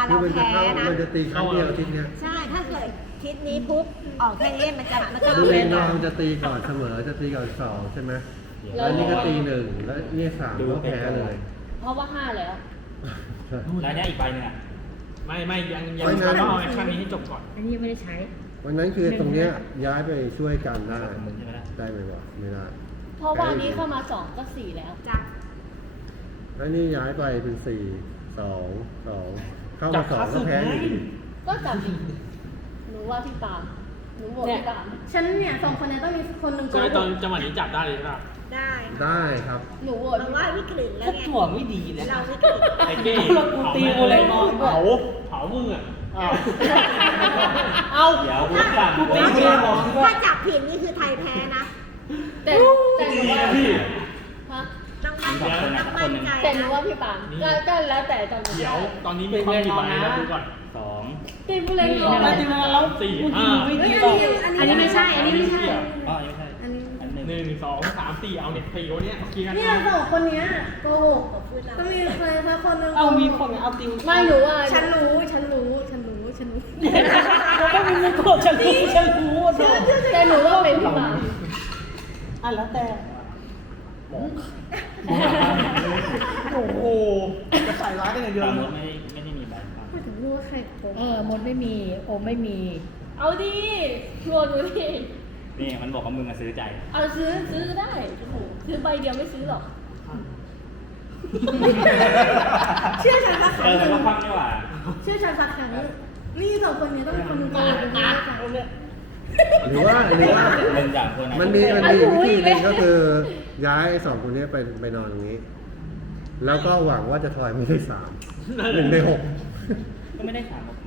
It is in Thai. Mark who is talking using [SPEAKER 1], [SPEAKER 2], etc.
[SPEAKER 1] เราแพ้นะ
[SPEAKER 2] มันจะตีครั้งเดียวทิศเนี้ย
[SPEAKER 1] ใช่ถ้าเกิดทิศนี้ปุ๊บออกแค่นี้มันจะ
[SPEAKER 2] ดู
[SPEAKER 1] เป
[SPEAKER 2] เอ
[SPEAKER 1] ลี่ย
[SPEAKER 2] ง
[SPEAKER 1] น
[SPEAKER 2] นองจะตีก่อนเสมอจะตีก่อน2ใช่ไหมแล้วนี่ก็ตี1แล้วนี่3ก็แพ้เลย
[SPEAKER 3] เพราะว่า5แล้ว
[SPEAKER 4] แล้วเนี่ยอีกใบหนึงอ่ะ
[SPEAKER 5] ไม่ยังต้องเอาแอคชั่นนี้ให้จบก่อน
[SPEAKER 3] อันนี้ยังไม่ได้ใช้
[SPEAKER 2] วันนั้นคือตรงเนี้ยย้ายไปช่วยกันได้
[SPEAKER 4] มึงใช่ไหมล่ะ
[SPEAKER 2] ได้ไหมวะไม่ได้
[SPEAKER 3] เพราะว่านี้เข้ามา2ก็4แล้ว
[SPEAKER 1] จ้ะ
[SPEAKER 2] แล้วนี่ย้ายไปเป็น4 2 เข้ามา2ก็แพ้อยู่ดี
[SPEAKER 3] ก็จับอีกหนูว่าพี่ปาล์มหนูบอกพี่ปาล์ม
[SPEAKER 6] ฉันเนี่ยสองคนเนี้ต้องมีคนหนึ่งโก
[SPEAKER 5] ใช่
[SPEAKER 6] ห
[SPEAKER 5] ตอน
[SPEAKER 6] ก
[SPEAKER 5] จังหวะนี้จับได้เลยครับ
[SPEAKER 1] ได้
[SPEAKER 2] ได้ครับ
[SPEAKER 3] หนูโหวต
[SPEAKER 1] เพราะ
[SPEAKER 3] พี่
[SPEAKER 1] ว่า
[SPEAKER 3] ปาล์ม
[SPEAKER 1] วิกฤตแล้วไง
[SPEAKER 7] ถั่วไม่ดีแล้ว
[SPEAKER 1] เราวิกฤต
[SPEAKER 5] ไอ้เก้
[SPEAKER 7] เรากูตีกูเลยมอง
[SPEAKER 5] เผามึงอ่ะเอา
[SPEAKER 4] เดี๋ยวกูสั่ง
[SPEAKER 7] กูตีกูเลยมองว่า
[SPEAKER 1] ถ้าจับผิดนี่คือไทยแพ้นะ
[SPEAKER 3] แต่หนูว่า
[SPEAKER 5] พี่
[SPEAKER 3] ฮะ
[SPEAKER 1] ต้องมั่นใจ
[SPEAKER 3] แต่หนูว่าพี่ปาล์มก็แล้วแต่จำ
[SPEAKER 5] เดี๋ยวตอนนี้มีความกี่ใบแล้วดูก่อน
[SPEAKER 4] 2
[SPEAKER 3] ตีผู้เล่น
[SPEAKER 5] สอง
[SPEAKER 7] มาตีมาแล้ว
[SPEAKER 5] 4
[SPEAKER 7] ไม่ดี
[SPEAKER 5] 5
[SPEAKER 7] หรอก
[SPEAKER 6] อันนี้ไม่ใช่ อันนี้ไม่ใช่
[SPEAKER 4] อ๋อยังไม่ใช่
[SPEAKER 6] อันนี้
[SPEAKER 4] อันหนึ่ง
[SPEAKER 5] 1 2 3 4เอาเนี่ย4เนี่ยเคลียร์
[SPEAKER 6] เนี่ยสองคนเนี้ยโกหกต้องมีใครสักคนหนึ่ง
[SPEAKER 7] เอามีคนเอาติว
[SPEAKER 3] ไม่หนูว่า
[SPEAKER 6] ฉันรู้
[SPEAKER 7] เราก็มีมือโกรธฉันรู้โดน
[SPEAKER 3] แต่หนูว่าเป็นพี่ปาล์ม
[SPEAKER 7] อ่ะแล้วแต่
[SPEAKER 5] โอ้โหจะใส่ร้ายกันอย่างเดียว
[SPEAKER 4] ตาม
[SPEAKER 5] เล
[SPEAKER 4] รถ
[SPEAKER 5] ย
[SPEAKER 4] ไม่ได้มีใบครับ
[SPEAKER 6] พูดถึงรู้ว่าใครโกหก
[SPEAKER 3] มดไม่มีโอมไม่มี เอาดิชวนหนูดิ
[SPEAKER 4] นี่มันบอกว่ามึงมาซื้อใจ
[SPEAKER 3] เอาซื้อได้โอ้โหซื้อใบเดียวไม่ซื้อหรอก
[SPEAKER 6] เชื่อฉันสักครั้งห
[SPEAKER 4] แต่
[SPEAKER 6] นึ่ง
[SPEAKER 4] ว่าพักนี่หว่า
[SPEAKER 6] เชื่อฉันสักครั้งหนึ่งนี่สองคนเนี้ยต้องมีคนหนึ่งโกหกเป็นไม่ได้จ้ะ
[SPEAKER 2] หรือว่า
[SPEAKER 4] มึงจากคนไหน
[SPEAKER 2] มันมีวิธีหนึ่งก็คือย้าย2คนนี้ไปนอนตรงนี้ แล้วก็หวังว่าจะทอยไม่ได้3 1 ใน 6
[SPEAKER 4] ก็ไม่ได้ถามโอเค